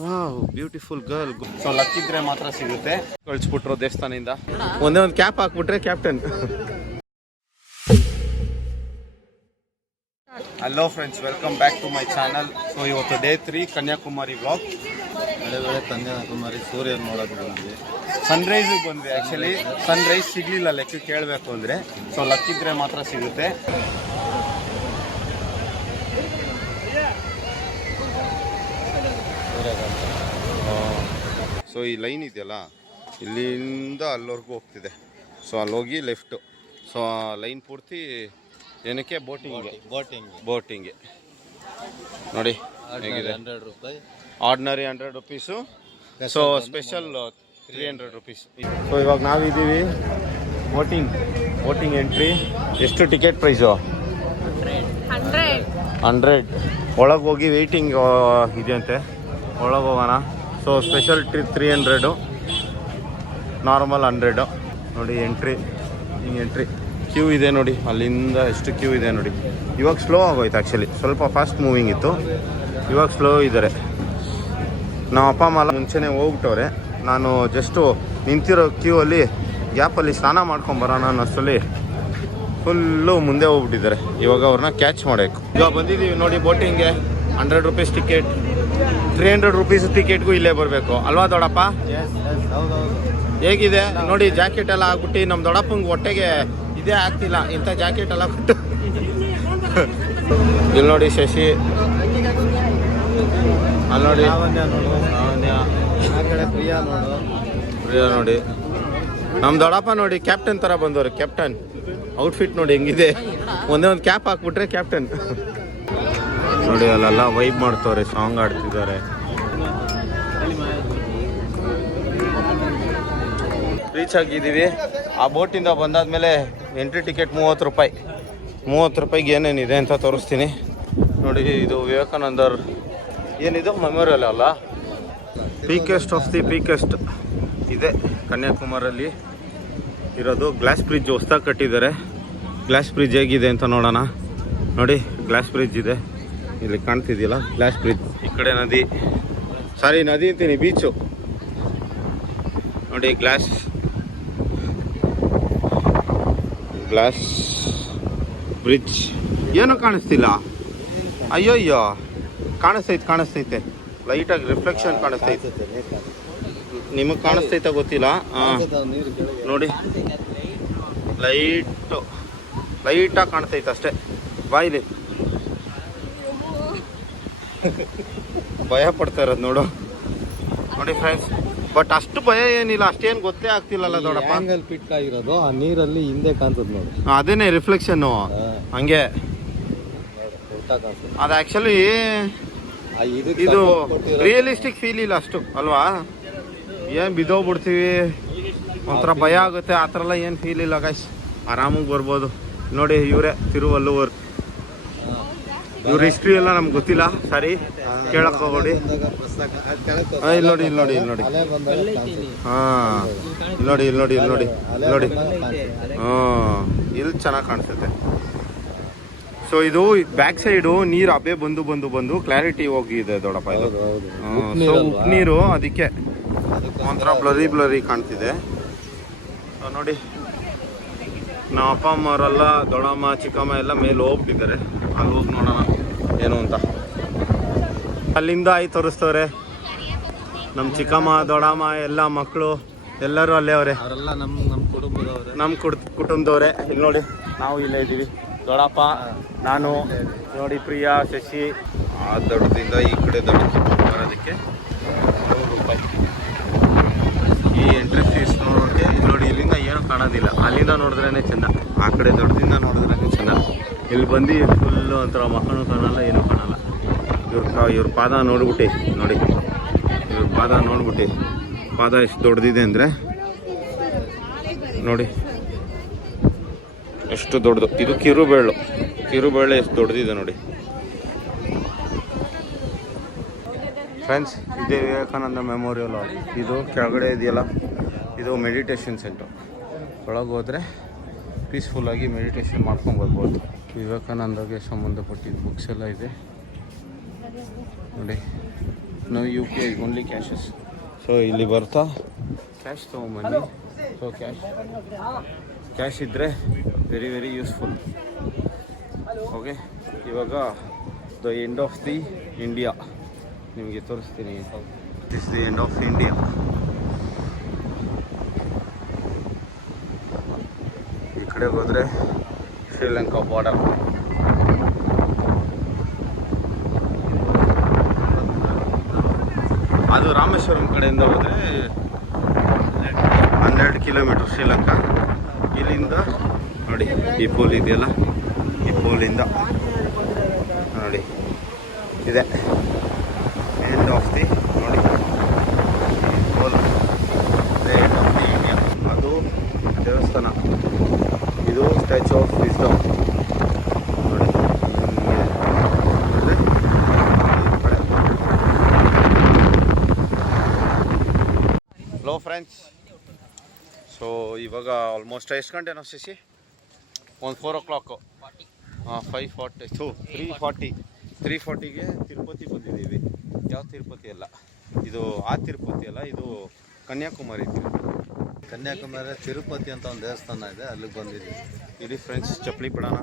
Wow beautiful girl. So ಲಕ್ಕಿದ್ರೆ ಮಾತ್ರ ಸಿಗುತ್ತೆ. ಕಳಿಸ್ಬಿಟ್ರು ದೇವಸ್ಥಾನದಿಂದ. ಒಂದೇ ಒಂದು ಕ್ಯಾಪ್ ಹಾಕ್ಬಿಟ್ರೆ captain. Hello friends, welcome back to my channel. So ಇವತ್ತು ಡೇ 3 ಕನ್ಯಾಕುಮಾರಿ ವ್ಲಾಗ್. ಮಳೆ ಕನ್ಯಾಕುಮಾರಿ ಸೂರ್ಯ ನೋಡೋಕೆ ಬಂದ್ವಿ. ಸನ್ರೈಸಿಗೆ ಬಂದ್ವಿ. ಆ್ಯಕ್ಚುಲಿ ಸನ್ರೈಸ್ ಸಿಗಲಿಲ್ಲ ಲೆಕ್ಕಕ್ಕೆ ಕೇಳಬೇಕು ಅಂದರೆ. ಸೊ ಲಕ್ಕಿದ್ರೆ ಮಾತ್ರ ಸಿಗುತ್ತೆ. ಸೊ ಈ ಲೈನ್ ಇದೆಯಲ್ಲ, ಇಲ್ಲಿಂದ ಅಲ್ಲಿವರೆಗೂ ಹೋಗ್ತಿದೆ. ಸೊ ಅಲ್ಲಿ ಹೋಗಿ ಲೆಫ್ಟು. ಸೊ ಆ ಲೈನ್ ಪೂರ್ತಿ ಏನಕ್ಕೆ ಬೋಟಿಂಗ್ಗೆ ನೋಡಿ ಹೇಗಿದೆ. 100 ರೂಪಾಯಿ ordinary 100 rupees. So special 300 rupees. So ಇವಾಗ ನಾವಿದ್ದೀವಿ ಬೋಟಿಂಗ್ ಎಂಟ್ರಿ. ಎಷ್ಟು ಟಿಕೆಟ್ ಪ್ರೈಸು? 100. ಒಳಗೆ ಹೋಗಿ ವೆಯ್ಟಿಂಗ್ ಇದೆಯಂತೆ, ಒಳಗೆ ಹೋಗೋಣ. So special 300, normal 100. ನೋಡಿ ಎಂಟ್ರಿ, ಹಿಂಗೆ ಎಂಟ್ರಿ. ಕ್ಯೂ ಇದೆ ನೋಡಿ, ಅಲ್ಲಿಂದ ಎಷ್ಟು ಕ್ಯೂ ಇದೆ ನೋಡಿ. ಇವಾಗ ಸ್ಲೋ ಆಗೋಯ್ತು. ಆ್ಯಕ್ಚುಲಿ ಸ್ವಲ್ಪ ಫಾಸ್ಟ್ ಮೂವಿಂಗ್ ಇತ್ತು, ಇವಾಗ ಸ್ಲೋ ಇದ್ದಾರೆ. ನಮ್ಮ ಅಪ್ಪ ಅಮ್ಮ ಮುಂಚೆನೇ ಹೋಗ್ಬಿಟ್ಟವ್ರೆ. ನಾನು ಜಸ್ಟು ನಿಂತಿರೋ ಕ್ಯೂ ಅಲ್ಲಿ ಗ್ಯಾಪಲ್ಲಿ ಸ್ನಾನ ಮಾಡ್ಕೊಂಬರೋಣ ಅನ್ನೋಷ್ಟರಲ್ಲಿ ಫುಲ್ಲು ಮುಂದೆ ಹೋಗ್ಬಿಟ್ಟಿದ್ದಾರೆ. ಇವಾಗ ಅವ್ರನ್ನ ಕ್ಯಾಚ್ ಮಾಡಬೇಕು. ಈಗ ಬಂದಿದ್ದೀವಿ ನೋಡಿ ಬೋಟಿಂಗ್ಗೆ. 100 ರುಪೀಸ್ ಟಿಕೆಟ್, 300 ರುಪೀಸ್ ಟಿಕೆಟ್ಗೂ ಇಲ್ಲೇ ಬರಬೇಕು ಅಲ್ವಾ ದೊಡ್ಡಪ್ಪ? ಹೇಗಿದೆ ನೋಡಿ, ಜಾಕೆಟ್ ಎಲ್ಲ ಆಗ್ಬಿಟ್ಟು ನಮ್ಮ ದೊಡ್ಡಪ್ಪಂಗೆ ಹೊಟ್ಟೆಗೆ ಇದೇ ಆಗ್ತಿಲ್ಲ ಇಂಥ ಜಾಕೆಟ್ ಎಲ್ಲ ಕೊಟ್ಟು. ಇಲ್ಲಿ ನೋಡಿ ಶಶಿ, ಅಲ್ಲಿ ನೋಡಿ ಪ್ರಿಯಾ ನೋಡಿ. ನಮ್ಮ ದೊಡ್ಡಪ್ಪ ನೋಡಿ ಕ್ಯಾಪ್ಟನ್ ಥರ ಬಂದವ್ರು. ಕ್ಯಾಪ್ಟನ್ ಔಟ್ಫಿಟ್ ನೋಡಿ ಹೆಂಗಿದೆ. ಒಂದೇ ಒಂದು ಕ್ಯಾಪ್ ಹಾಕ್ಬಿಟ್ರೆ ಕ್ಯಾಪ್ಟನ್. ನೋಡಿ ಅಲ್ಲೆಲ್ಲ ವೈಬ್ ಮಾಡ್ತವ್ರೆ, ಸಾಂಗ್ ಆಡ್ತಿದ್ದಾರೆ. ರೀಚ್ ಆಗಿದ್ದೀವಿ. ಆ ಬೋಟಿಂದ ಬಂದಾದ್ಮೇಲೆ ಎಂಟ್ರಿ ಟಿಕೆಟ್ 30 ರೂಪಾಯಿ. 30 ರೂಪಾಯಿಗೆ ಏನೇನಿದೆ ಅಂತ ತೋರಿಸ್ತೀನಿ ನೋಡಿ. ಇದು ವಿವೇಕಾನಂದರ್ ಏನಿದು ಮೆಮೋರಿಯಲ್ ಅಲ್ಲ, ಪೀಕೆಸ್ಟ್ ಆಫ್ ದಿ ಪೀಕೆಸ್ಟ್ ಇದೆ ಕನ್ಯಾಕುಮಾರಲ್ಲಿ ಇರೋದು. ಗ್ಲಾಸ್ ಬ್ರಿಡ್ಜ್ ಹೊಸ್ದಾಗಿ ಕಟ್ಟಿದ್ದಾರೆ. ಗ್ಲಾಸ್ ಬ್ರಿಡ್ಜ್ ಹೇಗಿದೆ ಅಂತ ನೋಡೋಣ. ನೋಡಿ ಗ್ಲಾಸ್ ಬ್ರಿಡ್ಜ್ ಇದೆ, ಇಲ್ಲಿ ಕಾಣ್ತಿದೆಯಲ್ಲ ಗ್ಲಾಸ್ ಬ್ರಿಡ್ಜ್. ಈ ಕಡೆ ನದಿ ಅಂತೀನಿ, ಬೀಚು ನೋಡಿ. ಗ್ಲಾಸ್ ಬ್ರಿಡ್ಜ್ ಏನೂ ಕಾಣಿಸ್ತಿಲ್ಲ. ಅಯ್ಯೋ ಕಾಣಿಸ್ತೈತೆ ಲೈಟಾಗಿ ರಿಫ್ಲೆಕ್ಷನ್ ಕಾಣಿಸ್ತೈತೆ. ನಿಮಗೆ ಕಾಣಿಸ್ತೈತೆ ಗೊತ್ತಿಲ್ಲ. ನೋಡಿ ಲೈಟಾಗಿ ಕಾಣಿಸ್ತೈತೆ ಅಷ್ಟೇ. ಬಾಯಿಲಿ ಭಯ ಪಡ್ತಾ ಇರೋದು ನೋಡು. ನೋಡಿ ಫ್ರೆಂಡ್ಸ್, ಬಟ್ ಅಷ್ಟು ಭಯ ಏನಿಲ್ಲ, ಅಷ್ಟೇನು ಗೊತ್ತೇ ಆಗ್ತಿಲ್ಲಲ್ಲ ದೊಡ್ಡಪ್ಪ. ಆಂಗಲ್ ಫಿಟ್ ಆಗಿರೋದು ಆ ನೀರಲ್ಲಿ ಹಿಂದೆ ಕಾಣ್ತದೆ ನೋಡಿ, ಅದೇನೇ ರಿಫ್ಲೆಕ್ಷನ್ನು ಹಂಗೆ. ಅದು ಆ್ಯಕ್ಚುಲಿ ಇದು ರಿಯಲಿಸ್ಟಿಕ್ ಫೀಲ್ ಇಲ್ಲ ಅಷ್ಟು ಅಲ್ವಾ. ಏನು ಬಿದ್ದೋಗ್ಬಿಡ್ತೀವಿ, ಒಂಥರ ಭಯ ಆಗುತ್ತೆ, ಆ ಥರ ಎಲ್ಲ ಏನು ಫೀಲ್ ಇಲ್ಲ ಗೈಸ್. ಆರಾಮಾಗಿ ಬರ್ಬೋದು. ನೋಡಿ ಇವರೇ ತಿರುವಲ್ಲೂರ್. ಇವ್ರ ಹಿಸ್ಟ್ರಿ ಎಲ್ಲ ನಮ್ಗೆ ಗೊತ್ತಿಲ್ಲ, ಸರಿ ಕೇಳಕ್ ಹೋಗೋಡಿ. ಇಲ್ಲಿ ನೋಡಿ ಹಾಂ, ಇಲ್ಲಿ ನೋಡಿ ಇಲ್ಲಿ ಚೆನ್ನಾಗಿ ಕಾಣಿಸುತ್ತೆ. ಸೊ ಇದು ಬ್ಯಾಕ್ ಸೈಡು ನೀರು ಹಬೆ ಬಂದು ಕ್ಲಾರಿಟಿ ಹೋಗಿದೆ ದೊಡ್ಡಪ್ಪ. ಇದು ಸೊ ಉಪ್ಪು ನೀರು, ಅದಕ್ಕೆ ಒಂಥರ ಬ್ಲರಿ ಕಾಣ್ತಿದೆ. ಸೊ ನೋಡಿ, ನಮ್ಮ ಅಪ್ಪ ಅಮ್ಮವರೆಲ್ಲ ದೊಡ್ಡಮ್ಮ ಚಿಕ್ಕಮ್ಮ ಎಲ್ಲ ಮೇಲೆ ಹೋಗ್ತಿದ್ದಾರೆ. ಅಲ್ಲಿ ಹೋಗಿ ನೋಡೋಣ ಏನು ಅಂತ. ಅಲ್ಲಿಂದ ತೋರಿಸ್ತವ್ರೆ ನಮ್ಮ ಚಿಕ್ಕಮ್ಮ ದೊಡ್ಡಮ್ಮ ಎಲ್ಲ ಮಕ್ಕಳು ಎಲ್ಲರೂ ಅಲ್ಲೇ ಅವರೇ. ಅವರೆಲ್ಲ ನಮ್ಮ ಕುಟುಂಬದವ್ರೆ. ಇಲ್ಲಿ ನೋಡಿ ನಾವು ಇಲ್ಲೇ ಇದ್ದೀವಿ. ದೊಡ್ಡಪ್ಪ, ನಾನು ನೋಡಿ, ಪ್ರಿಯಾ, ಶಶಿ. ಆ ದೊಡ್ಡದಿಂದ ಈ ಕಡೆ ಬರೋದಕ್ಕೆ 100 ರೂಪಾಯಿ. ಈ ಎಂಟ್ರಿ ಫೀಸ್ ನೋಡೋಕ್ಕೆ ನೋಡಿ, ಇಲ್ಲಿಂದ ಏನೂ ಕಾಣೋದಿಲ್ಲ. ಅಲ್ಲಿಂದ ನೋಡಿದ್ರೇ ಚೆಂದ, ಆ ಕಡೆ ದೊಡ್ಡದಿಂದ ನೋಡಿದ್ರೇ ಚೆಂದ. ಇಲ್ಲಿ ಬಂದು ಫುಲ್ಲು ಒಂಥರ ಮಕ್ಕಳು ಕಾಣಲ್ಲ, ಏನೂ ಕಾಣಲ್ಲ. ಇವ್ರ ಪಾದ ನೋಡ್ಬಿಟ್ಟು ನೋಡಿ, ಇವ್ರ ಪಾದ ನೋಡ್ಬಿಟ್ಟು, ಪಾದ ಎಷ್ಟು ದೊಡ್ಡದಿದೆ ಅಂದರೆ ನೋಡಿ, ಎಷ್ಟು ದೊಡ್ಡದು. ಇದು ಕಿರುಬೇಳೆ ಎಷ್ಟು ದೊಡ್ಡದಿದೆ ನೋಡಿ ಫ್ರೆಂಡ್ಸ್. ಇದೇ ವಿವೇಕಾನಂದ ಮೆಮೋರಿಯಲ್. ಇದು ಕೆಳಗಡೆ ಇದೆಯಲ್ಲ, ಇದು ಮೆಡಿಟೇಷನ್ ಸೆಂಟರ್. ಒಳಗೆ ಹೋದರೆ ಪೀಸ್ಫುಲ್ಲಾಗಿ ಮೆಡಿಟೇಷನ್ ಮಾಡ್ಕೊಂಡು ಬರ್ಬೋದು. ವಿವೇಕಾನಂದಗೆ ಸಂಬಂಧಪಟ್ಟಿದ್ದ ಬುಕ್ಸ್ ಎಲ್ಲ ಇದೆ ನೋಡಿ. No U P I only cashes. So ಇಲ್ಲಿ ಬರ್ತಾ ಕ್ಯಾಶ್ ತೊಗೊಂಬನ್ನಿ. ಸೊ ಕ್ಯಾಶ್ ಇದ್ದರೆ ವೆರಿ ವೆರಿ ಯೂಸ್ಫುಲ್. ಓಕೆ, ಇವಾಗ the end of the India ನಿಮಗೆ ತೋರಿಸ್ತೀನಿ. This the end of India. ಈ ಕಡೆ ಹೋದರೆ ಶ್ರೀಲಂಕಾ ಬಾರ್ಡರ್. ಅದು ರಾಮೇಶ್ವರಂ ಕಡೆಯಿಂದ ಹೋದರೆ 12 ಕಿಲೋಮೀಟರ್ ಶ್ರೀಲಂಕಾ. ಇಲ್ಲಿಂದ ನೋಡಿ ಈ ಪೋಲ್ ಇದೆಯಲ್ಲ, ಈ ಪೋಲಿಂದ ನೋಡಿ ಇದೆ ಎಂಡ್ ಆಫ್ ದಿ, ನೋಡಿ ಈ pole end of the India. ಅದು ದೇವಸ್ಥಾನ, ಇದು ಸ್ಟ್ಯಾಚ್ಯೂ ಆಫ್ ವಿಸ್ಡಮ್ ನೋಡಿ. ಹಲೋ ಫ್ರೆಂಡ್ಸ್, ಸೊ ಇವಾಗ ಆಲ್ಮೋಸ್ಟ್ ಎಷ್ಟು ಗಂಟೆ ನಾವು ಸಿಸಿ? ಒಂದು 4 o'clock. 5:40 3:40ಗೆ ತಿರುಪತಿ ಬಂದಿದ್ದೀವಿ. ಯಾವ ತಿರುಪತಿ ಅಲ್ಲ ಇದು, ಆ ತಿರುಪತಿ ಅಲ್ಲ ಇದು, ಕನ್ಯಾಕುಮಾರಿ. ತಿರುಪತಿ ಅಂತ ಒಂದು ದೇವಸ್ಥಾನ ಇದೆ, ಅಲ್ಲಿಗೆ ಬಂದಿದ್ದೀವಿ. ಇಲ್ಲಿ ಫ್ರೆಂಡ್ಸ್ ಚಪ್ಪಲಿ ಬಿಡೋಣ.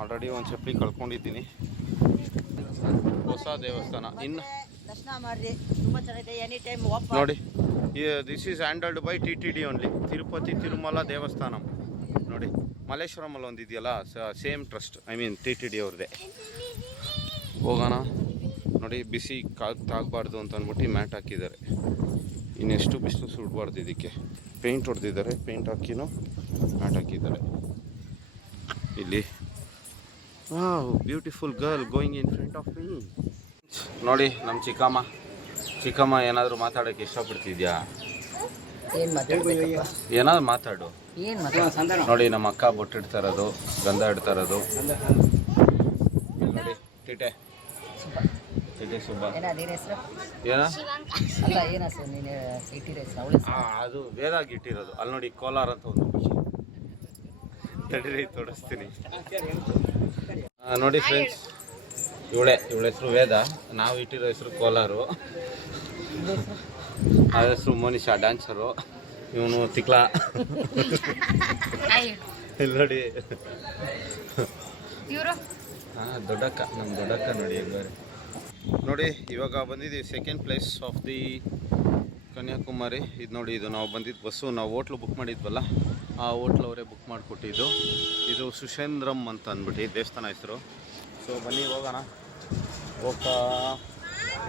ಆಲ್ರೆಡಿ ಒಂದು ಚಪ್ಪಲಿ ಕಳ್ಕೊಂಡಿದ್ದೀನಿ. ಹೊಸ ದೇವಸ್ಥಾನ ಇನ್ನು ದರ್ಶನ ಮಾಡಿರಿ, ತುಂಬ ಚೆನ್ನಾಗಿದೆ. ಎನಿ ಟೈಮ್ ಓಪನ್ ನೋಡಿ. This is handled by TTD only, Tirupati Tirumala Devasthanam. ನೋಡಿ ಮಲ್ಲೇಶ್ವರಮಲ್ಲಿ ಒಂದು ಇದೆಯಲ್ಲ, same trust, I mean TTD ಅವ್ರದ್ದೇ. ಹೋಗೋಣ. ನೋಡಿ ಬಿಸಿ ತಾಗಬಾರ್ದು ಅಂತ ಅಂದ್ಬಿಟ್ಟು ಮ್ಯಾಟ್ ಹಾಕಿದ್ದಾರೆ. ಇನ್ನೆಷ್ಟು ಬಿಸಿಲು ಸುಡಬಾರ್ದು ಇದಕ್ಕೆ ಪೇಂಟ್ ಹೊಡೆದಿದ್ದಾರೆ. ಪೇಂಟ್ ಹಾಕಿನೂ ಮ್ಯಾಟ್ ಹಾಕಿದ್ದಾರೆ. ಇಲ್ಲಿ beautiful girl going in front of me. ನೋಡಿ ನಮ್ಮ ಚಿಕ್ಕಮ್ಮ ಏನಾದರೂ ಮಾತಾಡೋಕ್ಕೆ ಇಷ್ಟಪಡ್ತಿದ್ಯಾ? ಏನು ಮಾತಾಡ್ಬೇಕಪ್ಪ, ಏನಾದ್ರು ಮಾತಾಡು. ಏನು ಮಾತಾಡ. ನೋಡಿ ನಮ್ಮ ಅಕ್ಕ ಬೊಟ್ಟಿಡ್ತಾ ಇರೋದು, ಗಂಧ ಇಡ್ತಾ ಇರೋದು. ನೋಡಿ ಟಿಟೆ ಸುಬ್ಬ. ಏನ ಅದೇನು ಹೆಸರು? ಏನ ಅಲ್ಲ ಏನು ಹೆಸರು ನೀನು ಇಟ್ಟಿರೋ ಹೆಸರು? ಅವಳ ಅದು ವೇದಾಗಿ ಇಟ್ಟಿರೋದು. ಅಲ್ಲಿ ನೋಡಿ ಕೋಲಾರ ಅಂತ ಒಂದು ಖುಷಿ. ತಡೀರಿ ತೋರಿಸ್ತೀನಿ. ನೋಡಿ ಫ್ರೆಂಡ್ಸ್, ಇವಳ ಹೆಸರು ವೇದ, ನಾವು ಇಟ್ಟಿರೋ ಹೆಸರು ಕೋಲಾರು. ಆ ಹೆಸರು ಮೋನಿಶಾ ಡ್ಯಾನ್ಸರು. ಇವನು ತಿಕ್ಲಾ. ಇಲ್ಲಿ ನೋಡಿ ದೊಡ್ಡಕ್ಕ, ನಮ್ಮ ದೊಡ್ಡಕ್ಕ ನೋಡಿ. ನೋಡಿ ಇವಾಗ ಬಂದಿದ್ದೀವಿ second place of the Kanyakumari. ಇದು ನೋಡಿ, ಇದು ನಾವು ಬಂದಿದ್ದು ಬಸ್ಸು. ನಾವು ಹೋಟ್ಲು ಬುಕ್ ಮಾಡಿದ್ವಲ್ಲ, ಆ ಹೋಟ್ಲ್ ಅವರೇ ಬುಕ್ ಮಾಡಿಕೊಟ್ಟಿದ್ದು. ಇದು ಸುಷೇಂದ್ರಂ ಅಂತ ಅಂದ್ಬಿಟ್ಟು ದೇವಸ್ಥಾನ ಹೆಸರು. ಸೊ ಬನ್ನಿ ಹೋಗೋಣ. ಹೋಗ್ತಾ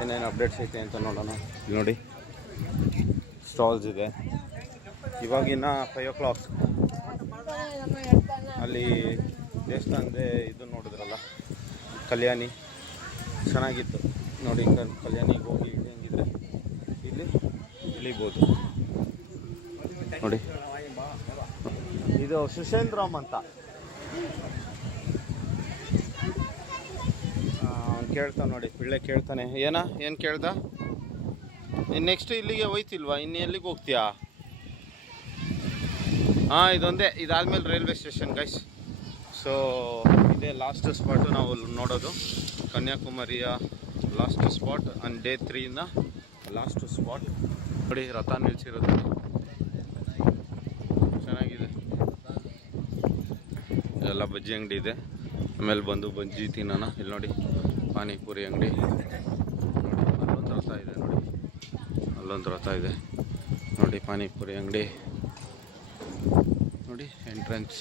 ಏನೇನು ಅಪ್ಡೇಟ್ಸ್ ಐತೆ ಅಂತ ನೋಡೋಣ. ಇಲ್ಲಿ ನೋಡಿ ಸ್ಟಾಲ್ಸ್ ಇದೆ. ಇವಾಗಿನ 5 o'clock. ಅಲ್ಲಿ ದೇವಸ್ಥಾನದೇ ಇದು ನೋಡಿದ್ರಲ್ಲ, ಕಲ್ಯಾಣಿ ಚೆನ್ನಾಗಿತ್ತು ನೋಡಿ. ಕಲ್ಯಾಣಿಗೆ ಹೋಗಿ ಹೆಂಗಿದ್ರೆ ಇಲ್ಲಿ ಇಳಿಬೋದು ನೋಡಿ. ಇದು ಸುಷೇಂದ್ರಂ ಅಂತ ಕೇಳ್ತಾನೆ ನೋಡಿ. ಪಿಳ್ಳೆ ಕೇಳ್ತಾನೆ, ಏನು ಕೇಳ್ದ? ನೆಕ್ಸ್ಟ್ ಇಲ್ಲಿಗೆ ಹೋಯ್ತಿಲ್ವಾ? ಇನ್ನು ಎಲ್ಲಿಗೆ ಹೋಗ್ತೀಯಾ? ಇದೊಂದೇ, ಇದಾದ್ಮೇಲೆ ರೈಲ್ವೆ ಸ್ಟೇಷನ್ ಗೈಸ್. ಸೊ ಇದೇ ಲಾಸ್ಟ್ ಸ್ಪಾಟು ನಾವು ನೋಡೋದು, ಕನ್ಯಾಕುಮಾರಿಯ ಲಾಸ್ಟ್ ಸ್ಪಾಟ್ ಆನ್ ಡೇ 3ನ ಲಾಸ್ಟ್ ಸ್ಪಾಟ್. ನೋಡಿ ರಥ ನಿಲ್ಸಿರೋದು ಚೆನ್ನಾಗಿದೆ. ಎಲ್ಲ ಬಜ್ಜಿ ಅಂಗಡಿ ಇದೆ. ಆಮೇಲೆ ಬಂದು ಬಜ್ಜಿ ತಿನ್ನೋಣ. ಇಲ್ಲಿ ನೋಡಿ ಪಾನಿಪುರಿ ಅಂಗಡಿ. ಅಲ್ಲೊಂದು ರಥ ಇದೆ ನೋಡಿ, ಅಲ್ಲೊಂದು ರಥ ಇದೆ ನೋಡಿ. ಪಾನಿಪುರಿ ಅಂಗಡಿ ನೋಡಿ, ಎಂಟ್ರೆನ್ಸ್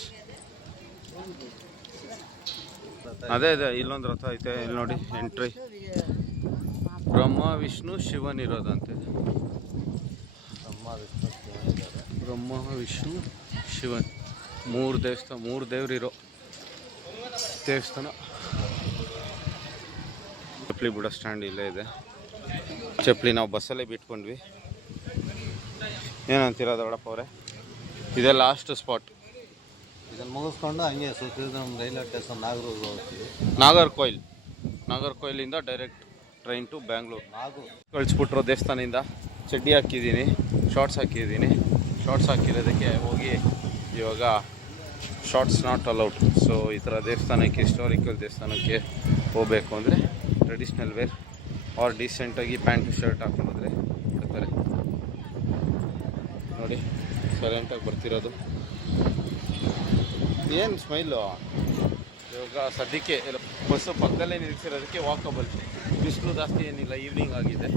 ಅದೇ ಇಲ್ಲೊಂದು ರಥ ಐತೆ. ಇಲ್ಲಿ ನೋಡಿ ಎಂಟ್ರಿ. ಬ್ರಹ್ಮ ವಿಷ್ಣು ಶಿವನ್ ಇರೋದಂತೆ. ಬ್ರಹ್ಮ ವಿಷ್ಣು ಶಿವನ್, 3 ದೇವಸ್ಥಾನ, 3 ದೇವ್ರಿರೋ ದೇವಸ್ಥಾನ. ಚಪ್ಪಲಿ ಬಿಡೋ ಸ್ಟ್ಯಾಂಡ್ ಇಲ್ಲೇ ಇದೆ. ಚಪ್ಪಲಿ ನಾವು ಬಸ್ಸಲ್ಲೇ ಬಿಟ್ಕೊಂಡ್ವಿ. ಏನಂತೀರ ದೊಡ್ಡಪ್ಪ ಅವರೇ? ಇದೇ ಲಾಸ್ಟ್ ಸ್ಪಾಟ್. ಇದನ್ನು ಮುಗಿಸ್ಕೊಂಡು ಹಂಗೆ ಸುತ್ತಿದ್ರೆ ನಮ್ಮ ರೈಲ್ವೆ ಸ್ಟೇಷನ್ ನಾಗರೂರು ಹೋಗ್ತೀವಿ. ನಾಗರ್ಕೋಯಿಲಿಂದ ಡೈರೆಕ್ಟ್ ಟ್ರೈನ್ ಟು ಬ್ಯಾಂಗ್ಳೂರು. ಕಳಿಸ್ಬಿಟ್ರು ದೇವಸ್ಥಾನದಿಂದ. ಚಡ್ಡಿ ಹಾಕಿದ್ದೀನಿ, ಶಾರ್ಟ್ಸ್ ಹಾಕಿದ್ದೀನಿ. ಶಾರ್ಟ್ಸ್ ಹಾಕಿರೋದಕ್ಕೆ ಹೋಗಿ ಇವಾಗ ಶಾರ್ಟ್ಸ್ ನಾಟ್ ಅಲೌಡ್. ಸೊ ಈ ಥರ ದೇವಸ್ಥಾನಕ್ಕೆ, ಹಿಸ್ಟಾರಿಕಲ್ ದೇವಸ್ಥಾನಕ್ಕೆ ಹೋಗಬೇಕು ಅಂದರೆ ಟ್ರೆಡಿಷ್ನಲ್ ವೇರ್ ಅವ್ರು ಡೀಸೆಂಟಾಗಿ ಪ್ಯಾಂಟ್ ಶರ್ಟ್ ಹಾಕೊಂಡ್ರೆ ಬಿಡ್ತಾರೆ ನೋಡಿ. ಸೈಲೆಂಟಾಗಿ ಬರ್ತಿರೋದು. ಏನು ಸ್ಮೈಲು. ಇವಾಗ ಸದ್ಯಕ್ಕೆ ಬಸ್ಸು ಪಕ್ಕದಲ್ಲೇ ನಿಲ್ಲಿಸಿರೋದಕ್ಕೆ ವಾಕಬಲ್. ಬಿಸಿಲು ಜಾಸ್ತಿ ಏನಿಲ್ಲ, ಈವ್ನಿಂಗ್ ಆಗಿದೆ.